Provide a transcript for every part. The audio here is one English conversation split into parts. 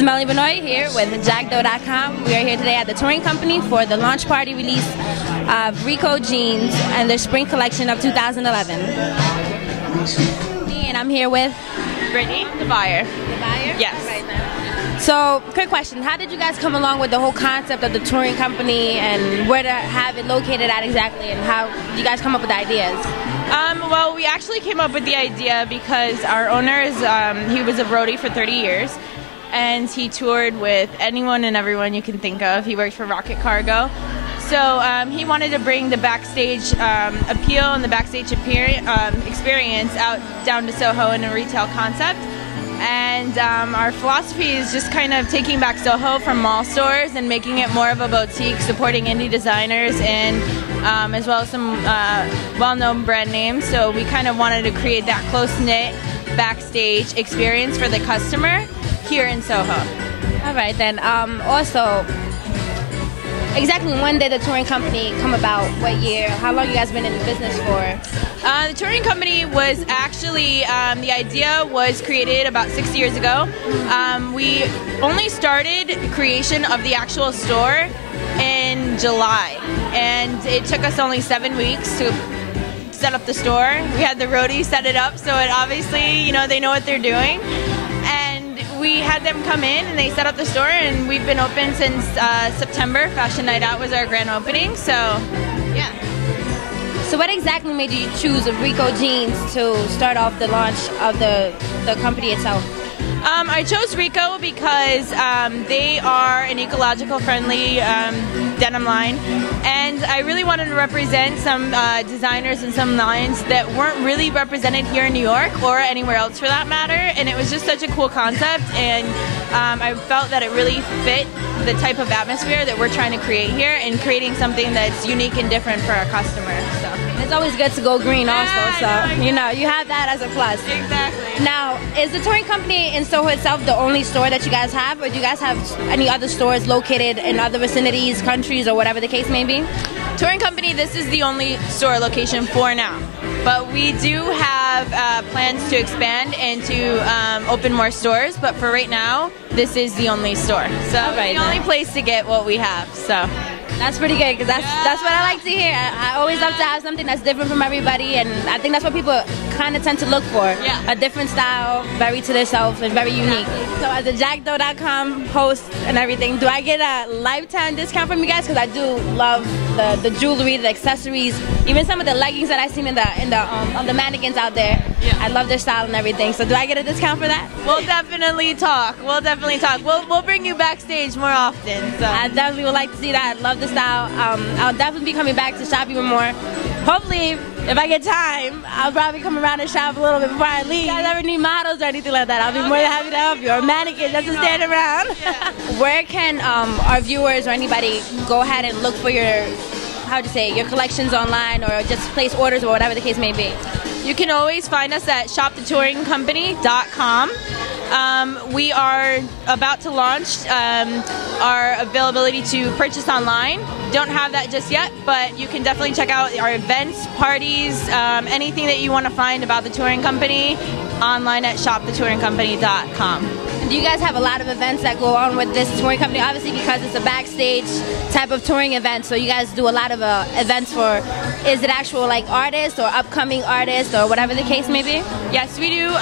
is Melownie Bonneuil here with Jakk.com. We are here today at the touring company for the launch party release of Reco Jeans and their spring collection of 2011. And I'm here with Brittany, the buyer. The buyer? Yes. Right now. So, quick question. How did you guys come along with the whole concept of the touring company and where to have it located at exactly, and how did you guys come up with the ideas? Well, we actually came up with the idea because our owner is, he was a roadie for 30 years, and he toured with anyone and everyone you can think of. He worked for Rocket Cargo. So he wanted to bring the backstage appeal and the backstage experience out down to Soho in a retail concept. And our philosophy is just kind of taking back Soho from mall stores and making it more of a boutique, supporting indie designers and as well as some well-known brand names. So we kind of wanted to create that close-knit backstage experience for the customer here in Soho. All right, then. Also, exactly when did the touring company come about? What year? How long you guys been in the business for? The touring company was actually, the idea was created about 6 years ago. We only started creation of the actual store in July, and it took us only 7 weeks to set up the store. We had the roadies set it up, so it obviously, you know, they know what they're doing. We had them come in and they set up the store, and we've been open since September. Fashion Night Out was our grand opening, so yeah. So what exactly made you choose Reco Jeans to start off the launch of the company itself? I chose Rico because they are an ecological friendly denim line, and I really wanted to represent some designers and some lines that weren't really represented here in New York or anywhere else for that matter, and it was just such a cool concept, and I felt that it really fit the type of atmosphere that we're trying to create here and creating something that's unique and different for our customers. So. It's always good to go green also, so you know, you have that as a plus. Exactly. Now, is the touring company in Soho itself the only store that you guys have, or do you guys have any other stores located in other vicinities, countries, or whatever the case may be? Touring company, this is the only store location for now, but we do have plans to expand and to open more stores, but for right now, this is the only store. So the only place to get what we have, so. That's pretty good, because that's what I like to hear. I always love to have something that's different from everybody, and I think that's what people kind of tend to look for. Yeah. A different style, very to themselves, and very unique. So as a Jakk.com host and everything, do I get a lifetime discount from you guys? Because I do love the jewelry, the accessories, even some of the leggings that I've seen on the mannequins out there. Yeah. I love their style and everything. So do I get a discount for that? We'll definitely talk. We'll definitely talk. We'll bring you backstage more often. So. I definitely would like to see that. Love the style. I'll definitely be coming back to shop even more. Hopefully, if I get time, I'll probably come around and shop a little bit before I leave. If you guys ever need models or anything like that, I'll be more than happy to help you. Or mannequins, just to stand around. Yeah. Where can our viewers or anybody go ahead and look for your, your collections online, or just place orders or whatever the case may be? You can always find us at shopthetouringcompany.com. We are about to launch our availability to purchase online. Don't have that just yet, but you can definitely check out our events, parties, anything that you want to find about the touring company online at shopthetouringcompany.com. Do you guys have a lot of events that go on with this touring company? Obviously, because it's a backstage type of touring event, so you guys do a lot of events for, is it actual like artists or upcoming artists or whatever the case may be? Yes, we do.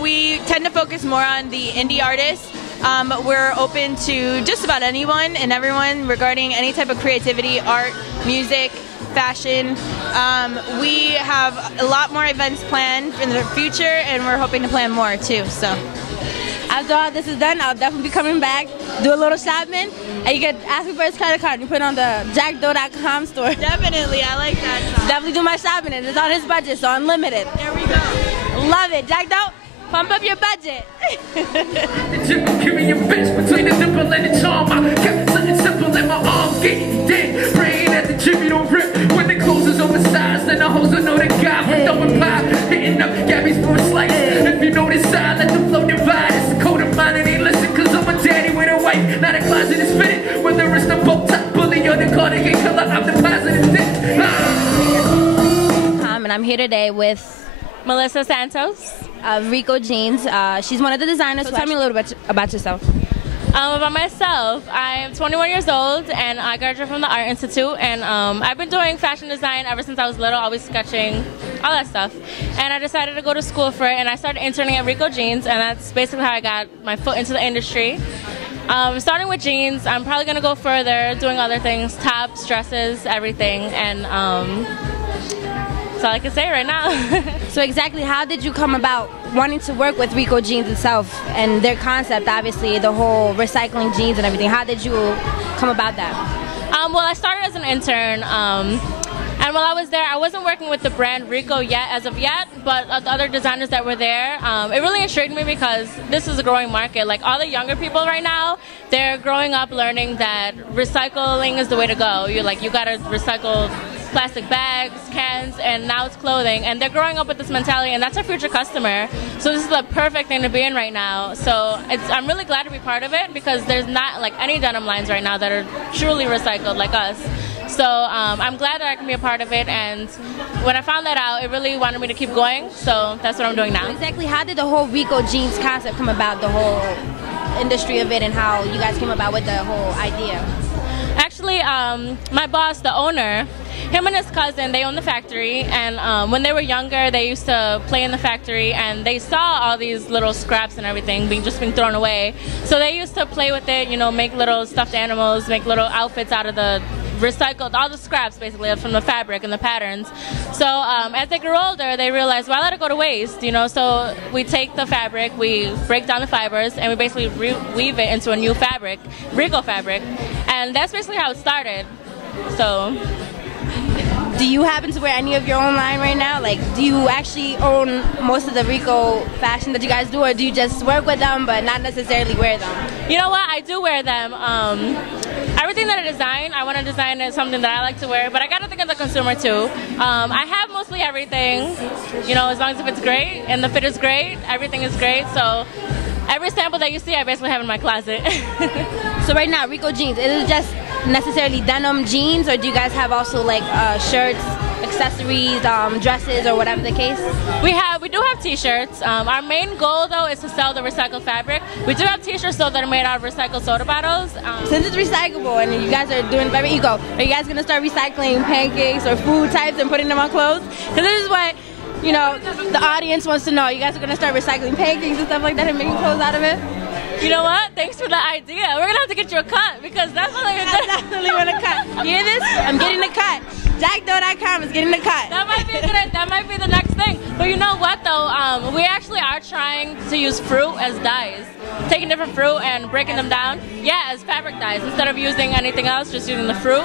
We tend to focus more on the indie artists, but we're open to just about anyone and everyone regarding any type of creativity, art, music, fashion. We have a lot more events planned in the future, and we're hoping to plan more too. So. After all this is done, I'll definitely be coming back, do a little shopping, and you can ask me for his credit card. You put it on the Jakk.com store. Definitely, I like that. Definitely do my shopping, and it's on his budget, so unlimited. There we go. Love it. Jakk, pump up your budget. Give me your bitch between the nipple and the charm. I got something simple in my arm, getting dead. Praying at the gym, you don't rip. When the clothes is oversized, then the hoes will know the guy. But throwing pie, hitting up Gabby's for a slice. If you know this side, let the flow divide. It's a code of mine and ain't listen, cause I'm a daddy with a wife. Now the closet is fitted, whether it's the bow top bully or the cardigan color, I'm the positive dick. And I'm here today with Melissa Santos of Reco Jeans. She's one of the designers, so tell me a little bit about yourself. About myself, I'm 21 years old and I graduated from the Art Institute, and I've been doing fashion design ever since I was little, always sketching, all that stuff. And I decided to go to school for it, and I started interning at Reco Jeans, and that's basically how I got my foot into the industry. Starting with jeans, I'm probably going to go further, doing other things, tops, dresses, everything, and that's all I can say right now. So exactly how did you come about wanting to work with Reco Jeans itself and their concept, obviously, the whole recycling jeans and everything? How did you come about that? Well, I started as an intern, and while I was there, I wasn't working with the brand Rico yet, as of yet, but the other designers that were there, it really intrigued me because this is a growing market. Like, all the younger people right now, they're growing up learning that recycling is the way to go. You gotta recycle plastic bags, cans, and now it's clothing, and they're growing up with this mentality, and that's our future customer. So this is the perfect thing to be in right now. So I'm really glad to be part of it because there's not like any denim lines right now that are truly recycled like us. So I'm glad that I can be a part of it, and when I found that out, it really wanted me to keep going, so that's what I'm doing now. Exactly, how did the whole Reco Jeans concept come about, the whole industry of it, and how you guys came about with the whole idea? Actually, my boss, the owner, him and his cousin, they own the factory, and when they were younger, they used to play in the factory, and they saw all these little scraps and everything being thrown away. So they used to play with it, you know, make little stuffed animals, make little outfits out of the recycled, all the scraps basically from the fabric and the patterns. So as they grew older, they realized, why let it go to waste, you know? So we take the fabric, we break down the fibers, and we basically weave it into a new fabric, Rico fabric, and that's basically how it started. So. Do you happen to wear any of your own line right now? Like, do you actually own most of the Rico fashion that you guys do, or do you just work with them but not necessarily wear them? You know what? I do wear them. Everything that I design, I want to design as something that I like to wear, but I got to think of the consumer too. I have mostly everything, you know, as long as if it's great and the fit is great, everything is great. So every sample that you see, I basically have in my closet. So right now, Reco Jeans, is it just necessarily denim jeans, or do you guys have also like shirts, accessories, dresses, or whatever the case? We do have t-shirts. Our main goal though is to sell the recycled fabric. We do have t-shirts though that are made out of recycled soda bottles. Since it's recyclable and you guys are doing very eco, are you guys gonna start recycling pancakes or food types and putting them on clothes? Because this is what, you know, the audience wants to know. You guys are gonna start recycling pancakes and stuff like that and making clothes out of it? You know what? Thanks for the idea. We're gonna have to get you a cut because that's what I definitely want a cut. You hear this? I'm getting the cut. Jackdough.com is getting the cut. That might be the next thing. But you know what though? We actually are trying to use fruit as dyes. Taking different fruit and breaking them down. Yeah, as fabric dyes. Instead of using anything else, just using the fruit.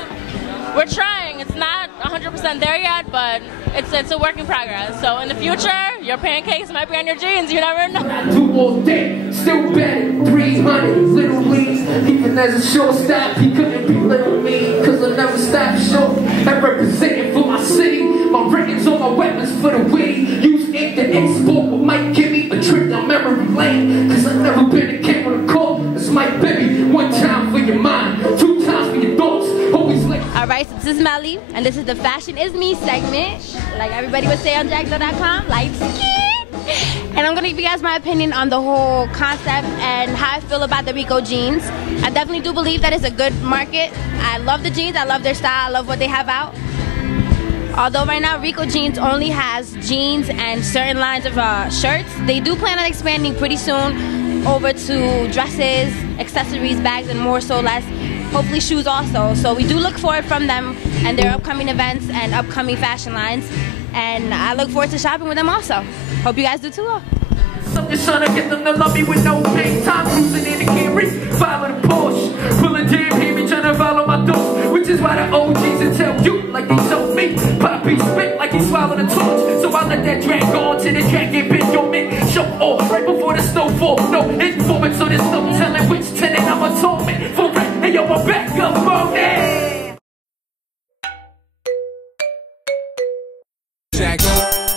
We're trying. It's not 100% there yet, but it's a work in progress. So in the future, your pancakes might be on your jeans. You never know. I do all day, still betting 300 little leagues. Even as a shortstop, he couldn't be little me, cause I never stop short. And representing for my city, my ratings on my weapons for the weed. Use ink to export what might give me a trip down memory lane. Cause I've never been a king on a call. This might baby, one time for your mind, two times for your thoughts. Always like. Alright, so this is Melly, and this is the Fashion Is Me segment. Like everybody would say on Jackdough.com, light skin. And I'm gonna give you guys my opinion on the whole concept and how I feel about the Reco jeans. I definitely do believe that it's a good market. I love the jeans, I love their style, I love what they have out. Although right now Reco Jeans only has jeans and certain lines of shirts, they do plan on expanding pretty soon over to dresses, accessories, bags, and more so less. Hopefully shoes also. So we do look forward from them and their upcoming events and upcoming fashion lines. And I look forward to shopping with them also. Hope you guys do too. I'm just trying to get them to love me with no pain. Time cruising in the Camry, follow the Porsche. Pulling damn Henry, trying to follow my thoughts. Which is why the OGs will tell you like they told me. Poppy spit like he swallowed a torch. So I let that drag go on to the track and bend your man. Show off right before the snowfall. No informant, so there's no telling which tenant I'm a torment. For rent, hey yo, I'm back up, morning. Jakk.